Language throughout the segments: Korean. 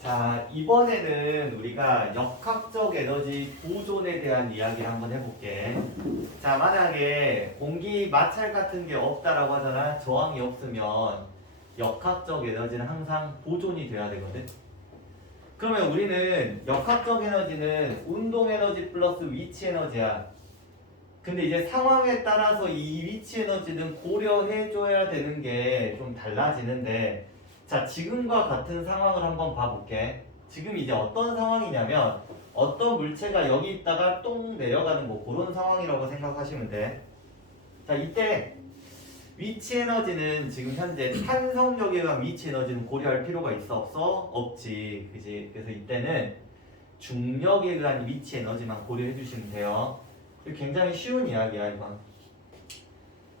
자, 이번에는 우리가 역학적 에너지 보존에 대한 이야기를 한번 해볼게. 자, 만약에 공기 마찰 같은 게 없다라고 하잖아. 저항이 없으면 역학적 에너지는 항상 보존이 돼야 되거든. 그러면 우리는 역학적 에너지는 운동 에너지 플러스 위치 에너지야. 근데 이제 상황에 따라서 이 위치 에너지는 고려해줘야 되는 게 좀 달라지는데, 자, 지금과 같은 상황을 한번 봐볼게. 지금 이제 어떤 상황이냐면 어떤 물체가 여기 있다가 똥 내려가는 뭐 그런 상황이라고 생각하시면 돼. 자, 이때 위치 에너지는 지금 현재 탄성력에 의한 위치 에너지는 고려할 필요가 있어 없어? 없지. 그지? 그래서 이때는 중력에 의한 위치 에너지만 고려해 주시면 돼요. 굉장히 쉬운 이야기야, 이건.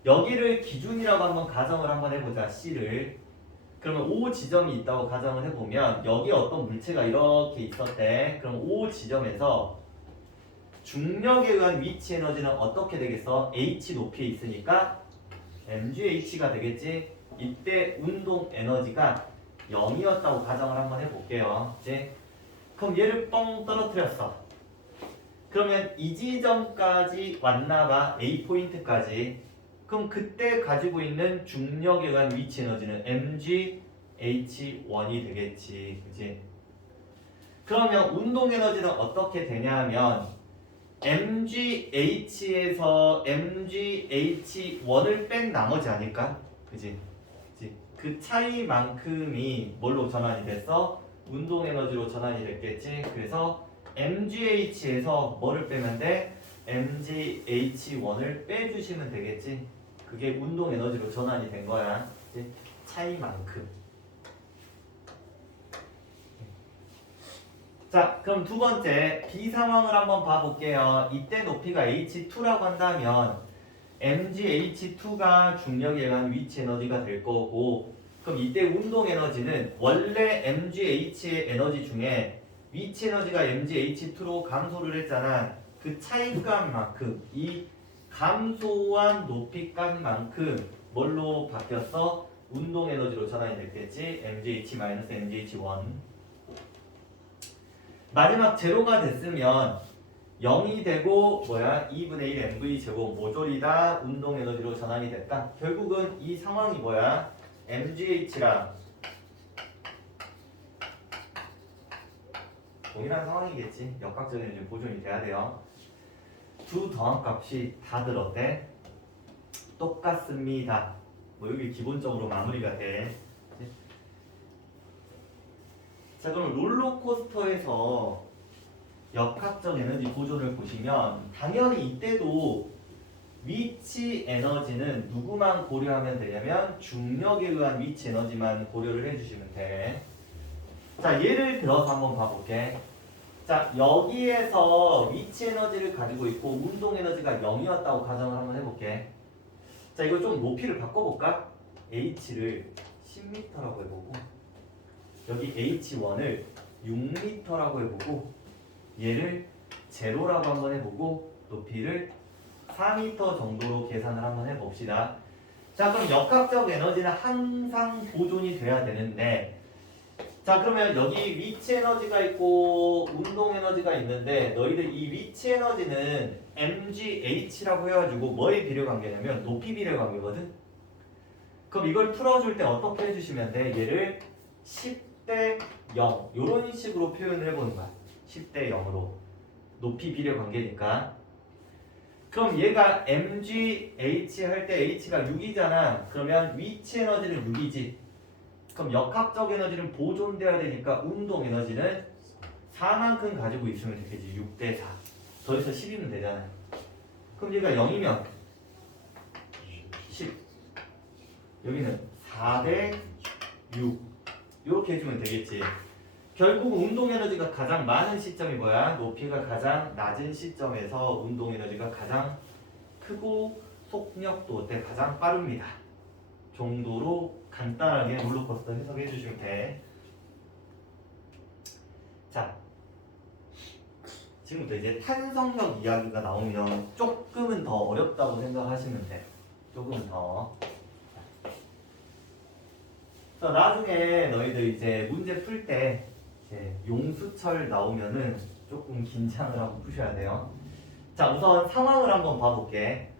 여기를 기준이라고 한번 가정을 한번 해보자. C를. 그러면 O 지점이 있다고 가정을 해보면 여기 어떤 물체가 이렇게 있었대. 그럼 O 지점에서 중력에 의한 위치 에너지는 어떻게 되겠어? H 높이에 있으니까 mgh가 되겠지. 이때 운동 에너지가 0이었다고 가정을 한번 해볼게요. 이제 그럼 얘를 뻥 떨어뜨렸어. 그러면 이 지점까지 왔나봐. A 포인트까지. 그럼 그때 가지고 있는 중력에 의한 위치 에너지는 mgh1이 되겠지. 그치? 그러면 운동 에너지는 어떻게 되냐 하면 mgh에서 mgh1을 뺀 나머지 아닐까? 그치? 그치? 그 차이만큼이 뭘로 전환이 됐어? 운동 에너지로 전환이 됐겠지? 그래서 mgh에서 뭐를 빼면 돼? mgh1을 빼주시면 되겠지? 그게 운동 에너지로 전환이 된 거야. 그치? 차이만큼. 자, 그럼 두 번째 B 상황을 한번 봐볼게요. 이때 높이가 h2라고 한다면 mgh2가 중력에 의한 위치 에너지가 될 거고, 그럼 이때 운동 에너지는 원래 mgh의 에너지 중에 위치 에너지가 mgh2로 감소를 했잖아. 그 차이값만큼, 이 감소한 높이값만큼 뭘로 바뀌었어? 운동 에너지로 전환이 됐겠지. mgh-mgh1. 마지막 제로가 됐으면 0이 되고 뭐야? 2분의 1 mv 제곱 모조리 다 운동 에너지로 전환이 됐다. 결국은 이 상황이 뭐야? mgh랑 동일한 상황이겠지. 역학적 에너지 보존이 돼야 돼요. 두 더함값이 다들 어때? 똑같습니다. 뭐 여기 기본적으로 마무리가 돼. 자, 그럼 롤러코스터에서 역학적 에너지 보존을 보시면 당연히 이때도 위치 에너지는 누구만 고려하면 되냐면 중력에 의한 위치 에너지만 고려를 해주시면 돼. 자, 예를 들어서 한번 봐볼게. 자, 여기에서 위치 에너지를 가지고 있고 운동 에너지가 0이었다고 가정을 한번 해볼게. 자, 이거 좀 높이를 바꿔볼까? H를 10m라고 해보고 여기 H1을 6m라고 해보고 얘를 제로라고 한번 해보고 높이를 4m 정도로 계산을 한번 해봅시다. 자, 그럼 역학적 에너지는 항상 보존이 돼야 되는데, 자, 그러면 여기 위치 에너지가 있고 운동 에너지가 있는데 너희들 이 위치 에너지는 mgh라고 해가지고 뭐의 비례관계냐면 높이 비례관계거든. 그럼 이걸 풀어줄 때 어떻게 해주시면 돼? 얘를 10대 0 이런 식으로 표현을 해보는 거야. 10대 0으로 높이 비례관계니까. 그럼 얘가 mgh 할 때 h가 6이잖아. 그러면 위치 에너지는 6이지. 그럼 역학적 에너지는 보존돼야 되니까 운동 에너지는 4만큼 가지고 있으면 되겠지. 6대 4. 더해서 10이면 되잖아. 그럼 얘가 0이면 10. 여기는 4대 6. 이렇게 해주면 되겠지. 결국 운동 에너지가 가장 많은 시점이 뭐야? 높이가 가장 낮은 시점에서 운동 에너지가 가장 크고 속력도 때 가장 빠릅니다. 정도로 간단하게 롤러코스터 해석해 주시면 돼. 자, 지금부터 이제 탄성력 이야기가 나오면 조금은 더 어렵다고 생각하시면 돼. 조금은 더. 그래서 나중에 너희들 이제 문제 풀 때 용수철 나오면은 조금 긴장을 하고 푸셔야 돼요. 자, 우선 상황을 한번 봐볼게.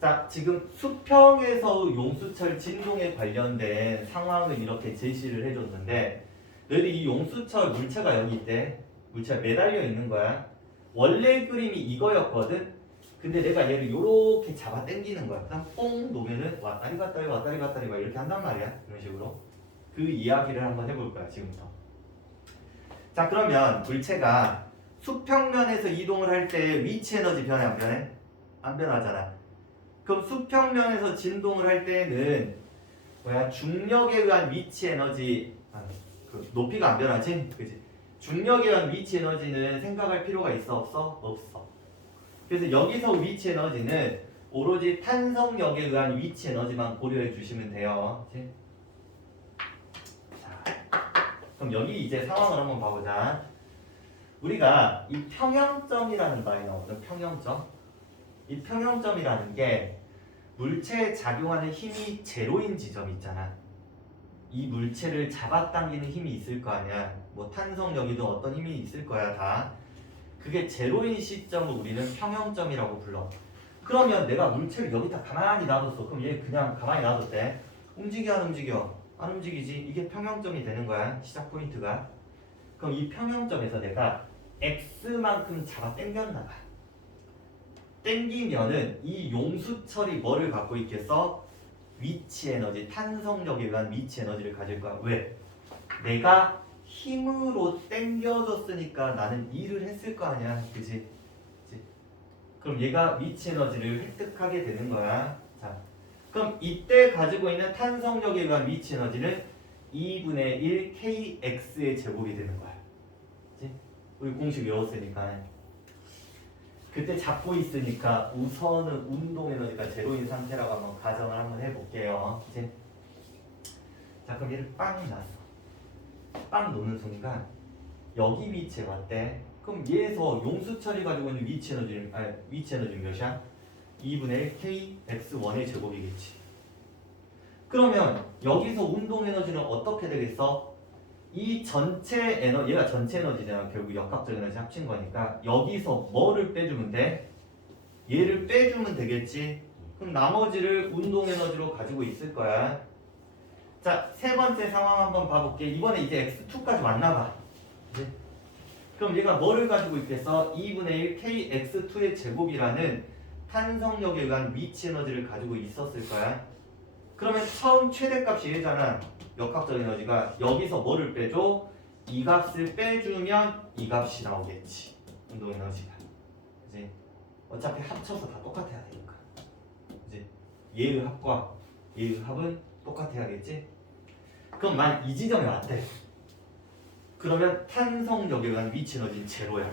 자, 지금 수평에서 용수철 진동에 관련된 상황을 이렇게 제시를 해줬는데, 너희들 이 용수철 물체가 여기 있대. 물체가 매달려 있는 거야. 원래 그림이 이거였거든. 근데 내가 얘를 요렇게 잡아 당기는 거야. 그냥 뽕 놓으면은 왔다리 갔다리 왔다리 갔다리 막 이렇게 한단 말이야. 이런 식으로. 그 이야기를 한번 해볼 거야, 지금부터. 자, 그러면 물체가 수평면에서 이동을 할 때 위치 에너지 변해 안 변해? 안 변하잖아. 그럼 수평면에서 진동을 할 때는 중력에 의한 위치 에너지, 그 높이가 안 변하지? 그지? 중력에 의한 위치 에너지는 생각할 필요가 있어 없어? 없어. 그래서 여기서 위치 에너지는 오로지 탄성력에 의한 위치 에너지만 고려해 주시면 돼요. 그치? 그럼 여기 이제 상황을 한번 봐보자. 우리가 이 평형점이라는 말이 나오거든. 평형점. 이 평형점이라는 게 물체에 작용하는 힘이 제로인 지점이 있잖아. 이 물체를 잡아당기는 힘이 있을 거 아니야. 뭐 탄성력이든 어떤 힘이 있을 거야 다. 그게 제로인 시점을 우리는 평형점이라고 불러. 그러면 내가 물체를 여기다 가만히 놔뒀어. 그럼 얘 그냥 가만히 놔뒀대. 움직여 안 움직여? 안 움직이지. 이게 평형점이 되는 거야. 시작 포인트가. 그럼 이 평형점에서 내가 x만큼 잡아 당겼나 봐. 당기면은 이 용수철이 뭐를 갖고 있겠어? 위치 에너지, 탄성력에 의한 위치 에너지를 가질 거야. 왜? 내가 힘으로 당겨줬으니까 나는 일을 했을 거 아니야. 그지? 그럼 얘가 위치 에너지를 획득하게 되는 거야. 자, 그럼 이때 가지고 있는 탄성력에 의한 위치 에너지는 2분의 1 kx의 제곱이 되는 거야. 그치? 우리 공식 외웠으니까. 그때 잡고 있으니까 우선은 운동 에너지가 제로인 상태라고 한번 가정을 한번 해볼게요. 그치? 자, 그럼 얘를 빵 놨어. 빵 놓는 순간 여기 위치에 왔대. 그럼 얘에서 용수철이 가지고 있는 위치 에너지는 몇이야? 2분의 1 kx1의 제곱이겠지. 그러면 여기서 운동 에너지는 어떻게 되겠어? 이 전체 에너지, 얘가 전체 에너지잖아. 결국 역학적 에너지 합친 거니까 여기서 뭐를 빼주면 돼? 얘를 빼주면 되겠지. 그럼 나머지를 운동 에너지로 가지고 있을 거야. 자, 세 번째 상황 한번 봐볼게. 이번에 이제 x2까지 왔나봐. 그럼 얘가 뭐를 가지고 있겠어? 2분의 1 kx2의 제곱이라는 탄성력에 의한 위치 에너지를 가지고 있었을 거야. 그러면 처음 최대값이 얘잖아. 역학적 에너지가. 여기서 뭐를 빼줘? 이 값을 빼주면 이 값이 나오겠지. 운동 에너지가. 그지? 어차피 합쳐서 다 똑같아야 되니까. 그지? 얘의 합과 얘의 합은 똑같아야겠지? 그럼 만 이 지점에 왔대. 그러면 탄성력에 의한 위치 에너지는 제로야.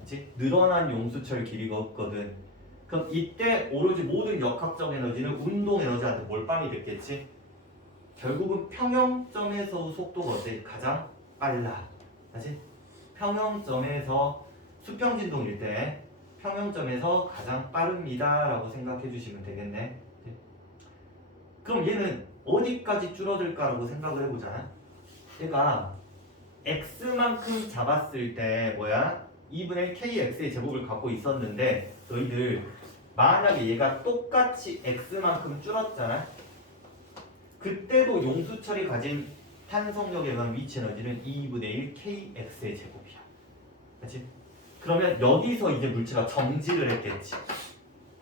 그치? 늘어난 용수철 길이가 없거든. 그럼 이때 오로지 모든 역학적 에너지는 운동 에너지한테 몰빵이 됐겠지? 결국은 평형점에서 속도가 어때? 가장 빨라. 다시? 평형점에서 수평 진동일 때 평형점에서 가장 빠릅니다 라고 생각해 주시면 되겠네. 그럼 얘는 어디까지 줄어들까라고 생각을 해보잖아. 얘가 x만큼 잡았을 때 2분의 kx의 제곱을 갖고 있었는데 너희들 만약에 얘가 똑같이 x만큼 줄었잖아. 그때도 용수철이 가진 탄성력에 의한 위치 에너지는 2분의 1 kx의 제곱이야. 그렇지? 그러면 여기서 이제 물체가 정지를 했겠지.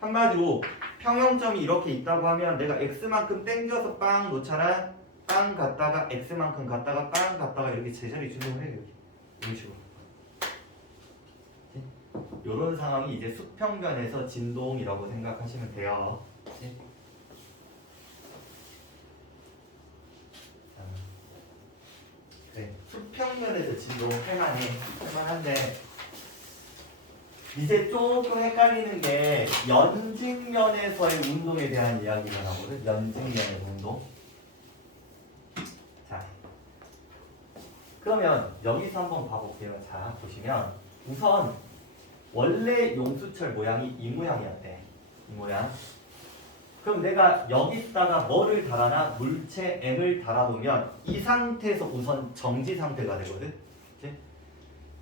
한마디로 평형점이 이렇게 있다고 하면 내가 x만큼 당겨서 빵 놓잖아. 빵 갔다가 x만큼 갔다가 빵 갔다가 이렇게 제자리 진동을 해요. 이런 식으로. 이런 상황이 이제 수평면에서 진동이라고 생각하시면 돼요. 네, 수평면에서 진동 할만한데 이제 조금 헷갈리는 게 연직면에서의 운동에 대한 이야기가 나오거든. 연직면의 운동. 자, 그러면 여기서 한번 봐볼게요. 자, 보시면 우선 원래 용수철 모양이 이 모양이었대. 이 모양. 그럼 내가 여기다가 뭐를 달아나? 물체 M을 달아놓으면 이 상태에서 우선 정지 상태가 되거든.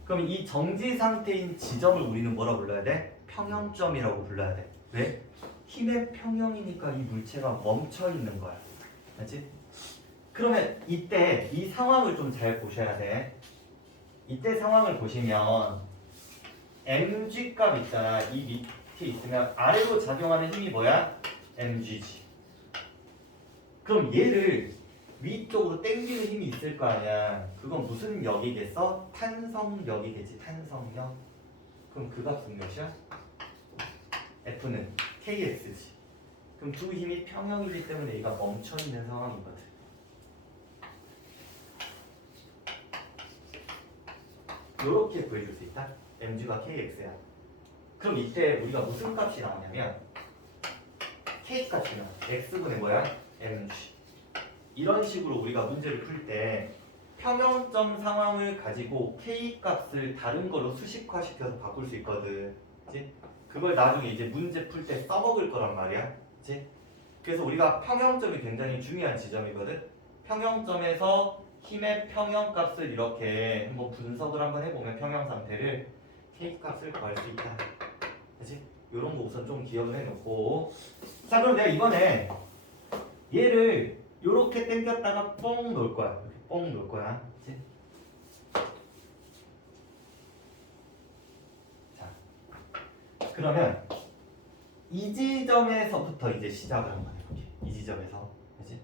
그럼 이 정지 상태인 지점을 우리는 뭐라 불러야 돼? 평형점이라고 불러야 돼. 왜? 힘의 평형이니까 이 물체가 멈춰 있는 거야. 알지? 그러면 이때 이 상황을 좀 잘 보셔야 돼. 이때 상황을 보시면 mg 값 있잖아. 이 밑에 있으면 아래로 작용하는 힘이 뭐야? mg지. 그럼 얘를 위쪽으로 당기는 힘이 있을 거 아니야. 그건 무슨 역이겠어? 탄성력이겠지. 탄성력. 그럼 그 값은 몇이야? F는 KX지. 그럼 두 힘이 평형이기 때문에 얘가 멈춰있는 상황이거든. 이렇게 보여줄 수 있다. mg가 kx야. 그럼 이때 우리가 무슨 값이 나오냐면 k 값이 나와. x분의 뭐야? mg. 이런 식으로 우리가 문제를 풀 때 평형점 상황을 가지고 k 값을 다른 걸로 수식화시켜서 바꿀 수 있거든. 그치? 그걸 나중에 이제 문제 풀 때 써먹을 거란 말이야. 그치? 그래서 우리가 평형점이 굉장히 중요한 지점이거든. 평형점에서 힘의 평형값을 이렇게 한번 분석을 한번 해보면 평형 상태를 k 값을 구할 수 있다. 그치? 이런 거 우선 좀 기억을 해놓고, 자 그럼 내가 이번에 얘를 요렇게 당겼다가 뻥 놓을 거야. 이렇게 뻥 놓을 거야. 그치? 자, 그러면 이 지점에서부터 이제 시작을 한번 해볼게. 이 지점에서. 그치?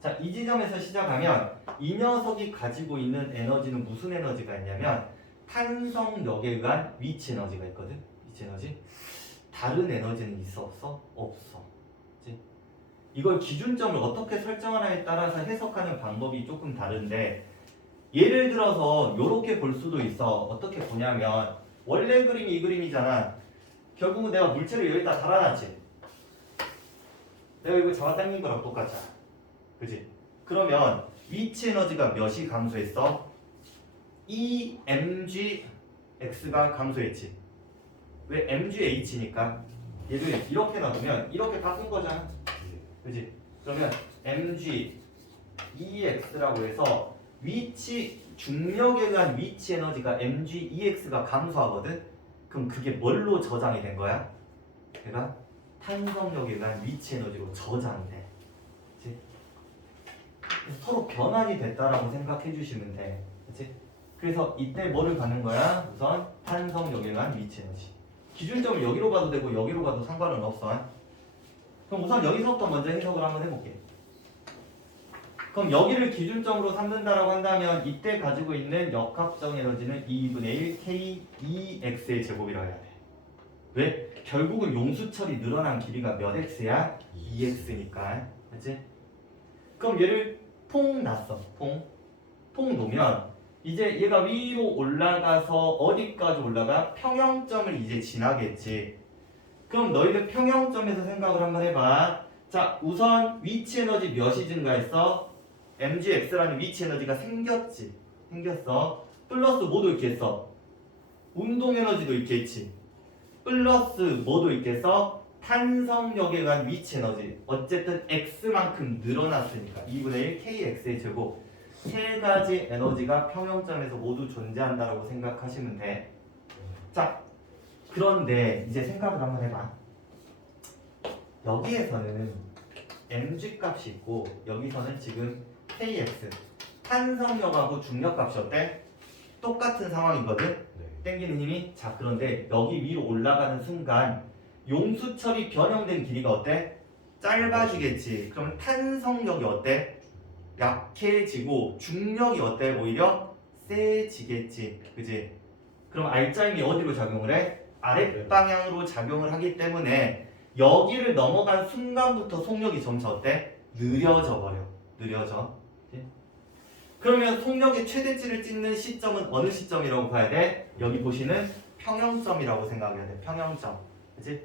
자, 이 지점에서 시작하면 이 녀석이 가지고 있는 에너지는 무슨 에너지가 있냐면 탄성력에 의한 위치 에너지가 있거든. 위치 에너지. 다른 에너지는 있어 없어? 없어. 그치? 이걸 기준점을 어떻게 설정하냐에 따라서 해석하는 방법이 조금 다른데, 예를 들어서 이렇게 볼 수도 있어. 어떻게 보냐면 원래 그림이 이 그림이잖아. 결국은 내가 물체를 여기다 달아놨지. 내가 이거 잡아당긴 거랑 똑같잖아. 그치? 그러면 위치 에너지가 몇이 감소했어? 이 mgx가 감소했지. 왜? mgh니까. 얘를 이렇게 놔두면 이렇게 바꾼 거잖아. 그치? 그러면 mg ex라고 해서 위치 중력에 의한 위치 에너지가 mg ex가 감소하거든. 그럼 그게 뭘로 저장이 된 거야? 얘가 탄성력에 의한 위치 에너지로 저장돼. 그치? 그래서 서로 변환이 됐다라고 생각해 주시면 돼. 그치? 그래서 이때 뭐를 가는 거야? 우선 탄성력에 의한 위치 에너지. 기준점을 여기로 가도 되고 여기로 가도 상관은 없어. 그럼 우선 여기서부터 먼저 해석을 한번 해볼게. 그럼 여기를 기준점으로 삼는다라고 한다면 이때 가지고 있는 역학적 에너지는 2분의 1 k 2x의 제곱이라고 해야 돼. 왜? 결국은 용수철이 늘어난 길이가 몇 x야? 2x니까. 그치? 그럼 얘를 퐁 놨어. 퐁 놓으면 이제 얘가 위로 올라가서 어디까지 올라가? 평형점을 이제 지나겠지. 그럼 너희들 평형점에서 생각을 한번 해봐. 자, 우선 위치 에너지 몇이 증가했어? mgx라는 위치 에너지가 생겼지. 생겼어. 플러스 뭐도 있겠어? 운동 에너지도 있겠지. 플러스 뭐도 있겠어? 탄성력에 의한 위치 에너지. 어쨌든 x만큼 늘어났으니까 2분의 1 kx의 제곱. 세 가지 에너지가 평형점에서 모두 존재한다고 생각하시면 돼. 자, 그런데 이제 생각을 한번 해봐. 여기에서는 mg 값이 있고 여기서는 지금 kx 탄성력하고 중력값이 어때? 똑같은 상황이거든. 땡기는 힘이. 자, 그런데 여기 위로 올라가는 순간 용수철이 변형된 길이가 어때? 짧아지겠지. 그럼 탄성력이 어때? 약해지고 중력이 어때? 오히려 세지겠지. 그지? 그럼 알짜임이 어디로 작용을 해? 아랫방향으로 작용을 하기 때문에 여기를 넘어간 순간부터 속력이 점차 어때? 느려져 버려. 느려져. 그치? 그러면 속력의 최대치를 찍는 시점은 어느 시점이라고 봐야 돼? 여기 보시는 평형점이라고 생각해야 돼. 평형점. 그치?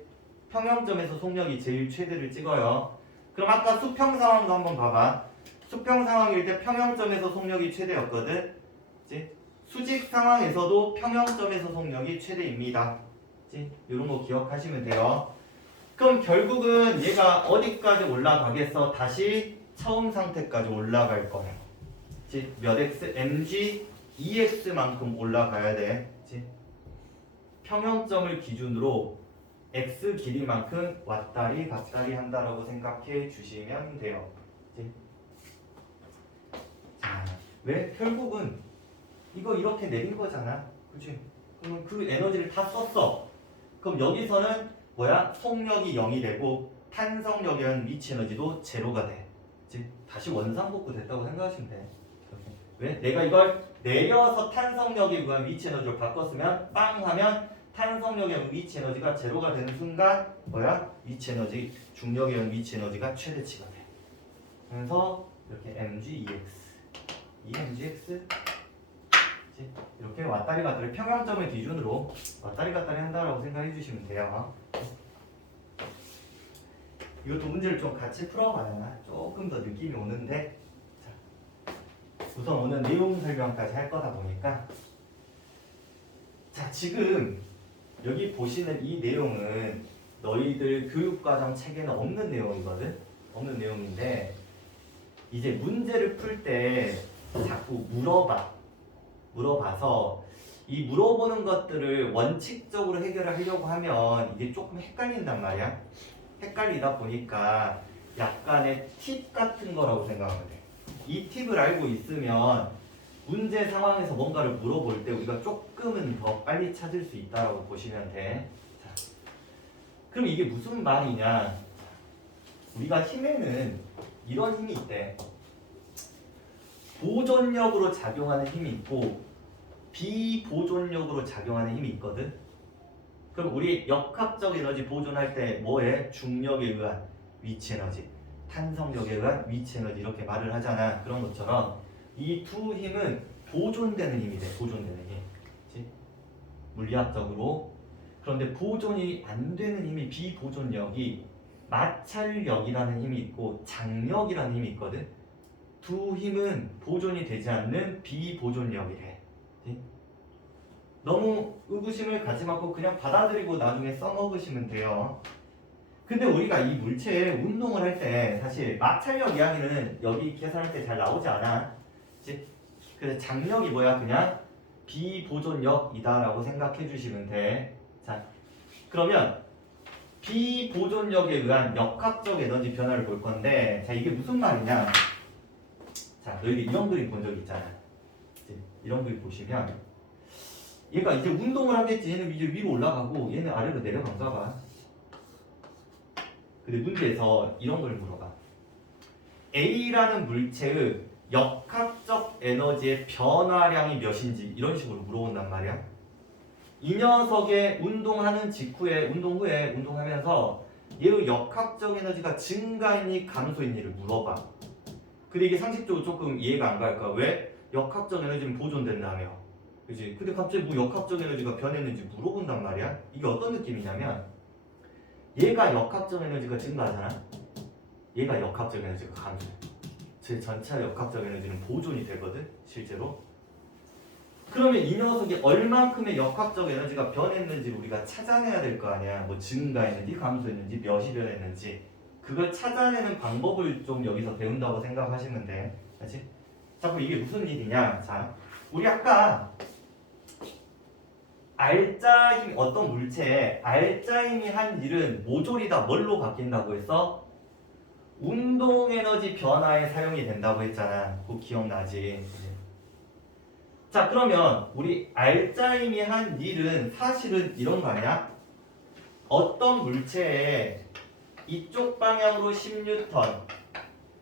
평형점에서 속력이 제일 최대를 찍어요. 그럼 아까 수평 상황도 한번 봐봐. 수평 상황일 때 평형점에서 속력이 최대였거든. 그치? 수직 상황에서도 평형점에서 속력이 최대입니다. 그치? 이런 거 기억하시면 돼요. 그럼 결국은 얘가 어디까지 올라가겠어? 다시 처음 상태까지 올라갈 거예요. 그치? 몇 x? mg EX만큼 올라가야 돼. 그치? 평형점을 기준으로 X 길이만큼 왔다리 갔다리 한다라고 생각해 주시면 돼요. 그치? 자, 왜? 결국은 이거 이렇게 내린 거잖아. 그치? 그럼 그 에너지를 다 썼어. 그럼 여기서는 뭐야? 속력이 0이 되고 탄성력에 의한 위치 에너지도 제로가 돼. 그치? 다시 원상복구 됐다고 생각하시면 돼. 왜? 내가 이걸 내려서 탄성력에 의한 위치 에너지로 바꿨으면 빵 하면 탄성력에 의한 위치 에너지가 제로가 되는 순간 뭐야? 위치 에너지, 중력에 의한 위치 에너지가 최대치가 돼. 그래서 이렇게 mgx, mgx 이렇게 왔다리 갔다리 평형점을 기준으로 왔다리 갔다리 한다라고 생각해 주시면 돼요. 이것도 문제를 좀 같이 풀어봐야 조금 더 느낌이 오는데, 자, 우선 오늘 내용 설명까지 할 거다 보니까, 자, 지금 여기 보시는 이 내용은 너희들 교육과정 책에는 없는 내용이거든. 없는 내용인데 이제 문제를 풀 때 자꾸 물어봐서 이 물어보는 것들을 원칙적으로 해결을 하려고 하면 이게 조금 헷갈린단 말이야. 헷갈리다 보니까 약간의 팁 같은 거라고 생각하면 돼. 이 팁을 알고 있으면 문제 상황에서 뭔가를 물어볼 때 우리가 조금은 더 빨리 찾을 수 있다라고 보시면 돼. 자, 그럼 이게 무슨 말이냐? 우리가 힘에는 이런 힘이 있대. 보존력으로 작용하는 힘이 있고 비보존력으로 작용하는 힘이 있거든. 그럼 우리 역학적 에너지 보존할 때 뭐에? 중력에 의한 위치 에너지, 탄성력에 의한 위치 에너지 이렇게 말을 하잖아. 그런 것처럼 이 두 힘은 보존되는 힘이 돼. 보존되는 힘. 그치? 물리학적으로. 그런데 보존이 안 되는 힘이 비보존력이 마찰력이라는 힘이 있고 장력이라는 힘이 있거든. 두 힘은 보존이 되지 않는 비보존력이래. 그치? 너무 의구심을 가지 말고 그냥 받아들이고 나중에 써먹으시면 돼요. 근데 우리가 이 물체에 운동을 할 때 사실 마찰력 이야기는 여기 계산할 때 잘 나오지 않아. 그치? 그래서 장력이 뭐야? 그냥 비보존력이다라고 생각해 주시면 돼. 자, 그러면 비보존력에 의한 역학적 에너지 변화를 볼 건데, 자, 이게 무슨 말이냐? 자, 너희들 이런 그림 본 적 있잖아. 그치? 이런 그림 보시면 얘가 이제 운동을 하겠지. 얘는 이제 위로 올라가고 얘는 아래로 내려간가 봐. 근데 문제에서 이런 걸 물어봐. A라는 물체의 역학적 에너지의 변화량이 몇인지 이런 식으로 물어본단 말이야. 이 녀석의 운동하는 직후에, 운동 후에, 운동하면서 얘의 역학적 에너지가 증가했니 감소했니를 물어봐. 근데 이게 상식적으로 조금 이해가 안 갈까? 왜? 역학적 에너지는 보존된다며. 그치? 근데 갑자기 뭐 역학적 에너지가 변했는지 물어본단 말이야. 이게 어떤 느낌이냐면 얘가 역학적 에너지가 증가하잖아. 얘가 역학적 에너지가 감소해. 제 전체 역학적 에너지는 보존이 되거든, 실제로. 그러면 이 녀석이 얼만큼의 역학적 에너지가 변했는지 우리가 찾아내야 될 거 아니야. 뭐 증가했는지 감소했는지 몇이 변했는지 그걸 찾아내는 방법을 좀 여기서 배운다고 생각하시면 돼. 그렇지? 자, 그럼 이게 무슨 일이냐? 자, 우리 아까 알짜 힘, 어떤 물체에 알짜 힘이 한 일은 모조리 다 뭘로 바뀐다고 했어? 운동 에너지 변화에 사용이 된다고 했잖아. 그거 기억나지? 자, 그러면 우리 알짜 힘이 한 일은 사실은 이런 거 아니야? 어떤 물체에 이쪽 방향으로 10N,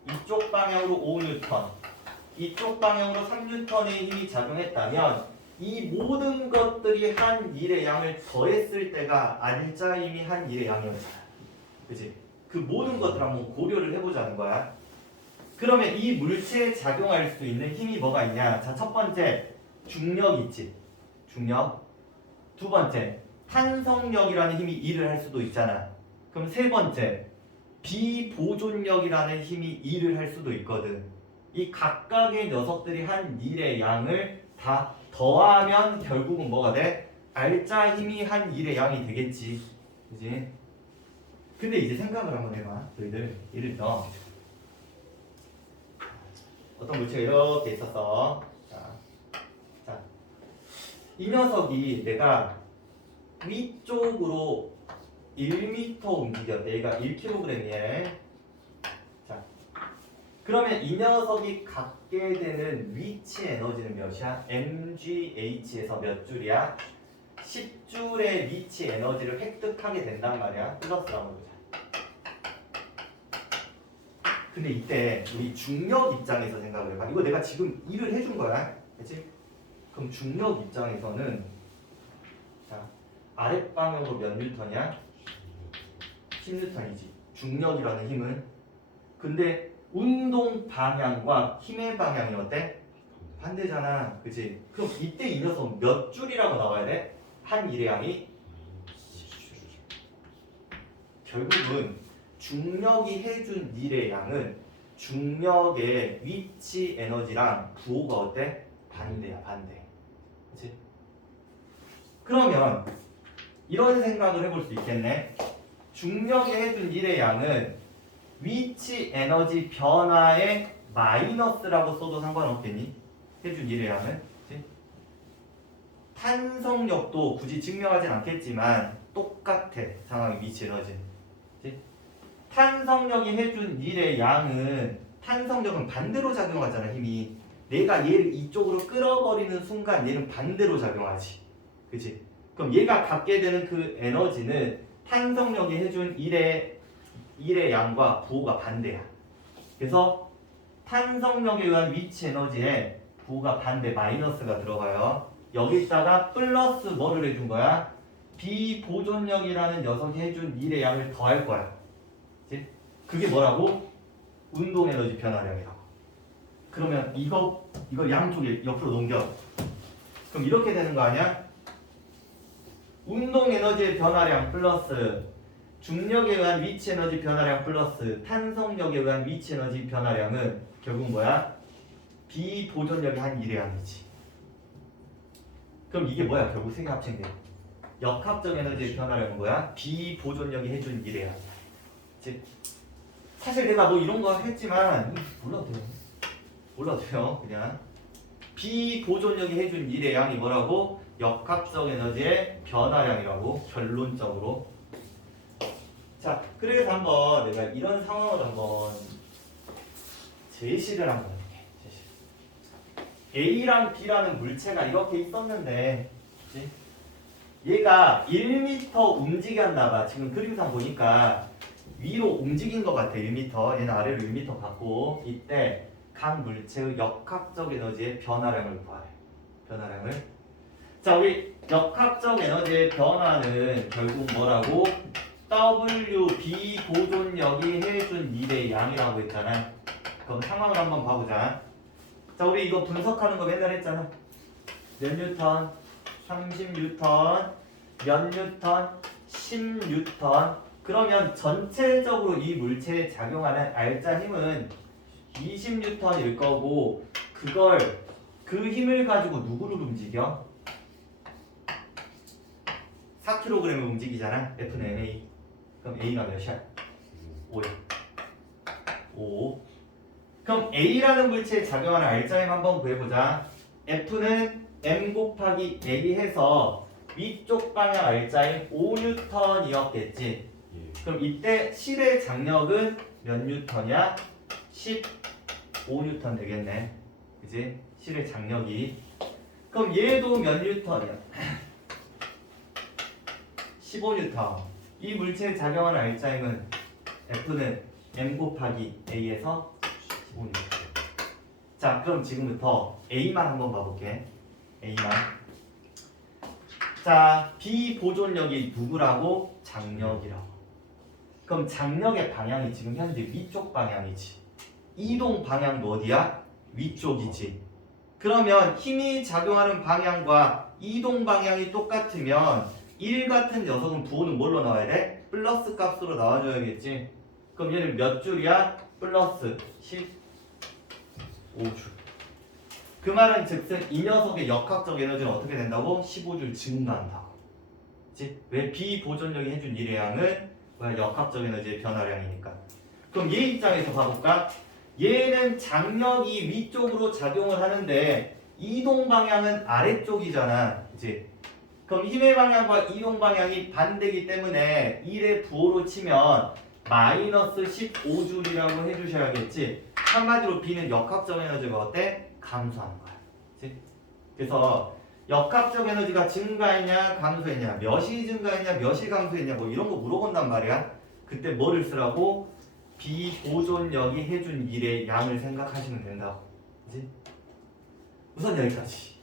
이쪽 방향으로 5N, 이쪽 방향으로 3N의 힘이 작용했다면 이 모든 것들이 한 일의 양을 더했을 때가 알짜 힘이 한 일의 양이었잖아. 그치? 그 모든 것들을 한번 고려를 해보자는 거야. 그러면 이 물체에 작용할 수 있는 힘이 뭐가 있냐? 자, 첫 번째 중력 있지. 중력. 두 번째 탄성력이라는 힘이 일을 할 수도 있잖아. 그럼 세 번째 비보존력이라는 힘이 일을 할 수도 있거든. 이 각각의 녀석들이 한 일의 양을 다 더하면 결국은 뭐가 돼? 알짜 힘이 한 일의 양이 되겠지. 그지? 근데 이제 생각을 한번 해봐. 너희들 예를 들어 어떤 물체가 이렇게 있었어. 자, 이 녀석이 내가 위쪽으로 1m 움직였대. 얘가 1kg이에. 자, 그러면 이 녀석이 갖게 되는 위치 에너지는 몇이야? mgh에서 몇 줄이야? 10줄의 위치 에너지를 획득하게 된단 말이야. 플러스라고 보자. 근데 이때 우리 중력 입장에서 생각을 해봐. 이거 내가 지금 일을 해준 거야. 그치? 그럼 중력 입장에서는 자, 아랫방향으로 몇 뉴턴이야? 10뉴턴이지. 중력이라는 힘은. 근데 운동 방향과 힘의 방향이 어때? 반대잖아. 그치? 그럼 이때 이 녀석 몇 줄이라고 나와야 돼? 한 일의 양이 10줄. 결국은 중력이 해준 일의 양은 중력의 위치 에너지랑 부호가 어때? 반대야, 반대. 그치? 그러면 이런 생각을 해볼 수 있겠네. 중력이 해준 일의 양은 위치 에너지 변화의 마이너스라고 써도 상관없겠니? 해준 일의 양은. 그치? 탄성력도 굳이 증명하진 않겠지만 똑같아. 상황의 위치 에너지. 탄성력이 해준 일의 양은 탄성력은 반대로 작용하잖아. 힘이 내가 얘를 이쪽으로 끌어버리는 순간 얘는 반대로 작용하지. 그치? 그럼 얘가 갖게 되는 그 에너지는 탄성력이 해준 일의 양과 부호가 반대야. 그래서 탄성력에 의한 위치 에너지에 부호가 반대 마이너스가 들어가요. 여기다가 플러스 뭐를 해준 거야? 비보존력이라는 녀석이 해준 일의 양을 더할 거야. 그게 뭐라고? 운동 에너지 변화량이라고. 그러면 이거 양쪽에 옆으로 넘겨. 그럼 이렇게 되는 거 아니야? 운동 에너지의 변화량 플러스 중력에 의한 위치 에너지 변화량 플러스 탄성력에 의한 위치 에너지 변화량은 결국 뭐야? 비보존력이 한 일의 양이지. 그럼 이게 뭐야? 결국 세 개 합친 게 역학적 에너지의 변화량은 뭐야? 비보존력이 해준 일의 양. 사실 내가 뭐 이런 거 했지만 몰라도 돼요. 그냥 비보존력이 해준 일의 양이 뭐라고? 역학적 에너지의 변화량이라고 결론적으로. 자, 그래서 한번 내가 이런 상황을 한번 제시를 한번 해볼게. A랑 B라는 물체가 이렇게 있었는데 그치? 얘가 1m 움직였나봐. 지금 그림상 보니까 위로 움직인 것 같아. 1m. 얘는 아래로 1m 갖고 이때 각 물체의 역학적 에너지의 변화량을 구하래. 변화량을. 자, 우리 역학적 에너지의 변화는 결국 뭐라고? WB 보존력이 해준 일의 양이라고 했잖아. 그럼 상황을 한번 봐보자. 자, 우리 이거 분석하는 거 맨날 했잖아. 몇 뉴턴? 30뉴턴. 몇 뉴턴? 10뉴턴. 그러면 전체적으로 이 물체에 작용하는 알짜 힘은 20뉴턴일 거고 그 힘을 가지고 누구를 움직여? 4kg을 움직이잖아. F는 MA. 그럼 A가 몇이야? 5야. 5. 그럼 A라는 물체에 작용하는 알짜 힘 한번 구해보자. F는 M 곱하기 A 해서 위쪽 방향 알짜 힘 5뉴턴이었겠지. 그럼 이때 실의 장력은 몇 뉴턴이야? 15뉴턴 되겠네. 그지? 실의 장력이. 그럼 얘도 몇 뉴턴이야? 15뉴턴. 이 물체에 작용하는 알짜힘은 F는 M 곱하기 A에서 15뉴턴. 자, 그럼 지금부터 A만 한번 봐볼게. A만. 자, 비보존력이 누구라고? 장력이라고. 그럼 장력의 방향이 지금 현재 위쪽 방향이지. 이동 방향도 어디야? 위쪽이지. 그러면 힘이 작용하는 방향과 이동 방향이 똑같으면 1 같은 녀석은 부호는 뭘로 나와야 돼? 플러스 값으로 나와줘야겠지. 그럼 얘는 몇 줄이야? 플러스 15줄. 그 말은 즉슨 이 녀석의 역학적 에너지는 어떻게 된다고? 15줄 증가한다고. 그치? 왜? 비보존력이 해준 일의 양은 역학적 에너지의 변화량이니까. 그럼 얘 입장에서 봐볼까? 얘는 장력이 위쪽으로 작용을 하는데 이동 방향은 아래쪽이잖아. 그치? 그럼 힘의 방향과 이동 방향이 반대이기 때문에 1의 부호로 치면 마이너스 15줄이라고 해주셔야겠지. 한마디로 B는 역학적 에너지가 어때? 감소하는 거야. 그치? 그래서 역학적 에너지가 증가했냐 감소했냐, 몇이 증가했냐 몇이 감소했냐 뭐 이런 거 물어본단 말이야. 그때 뭐를 쓰라고? 비보존력이 해준 일의 양을 생각하시면 된다고. 그치? 우선 여기까지.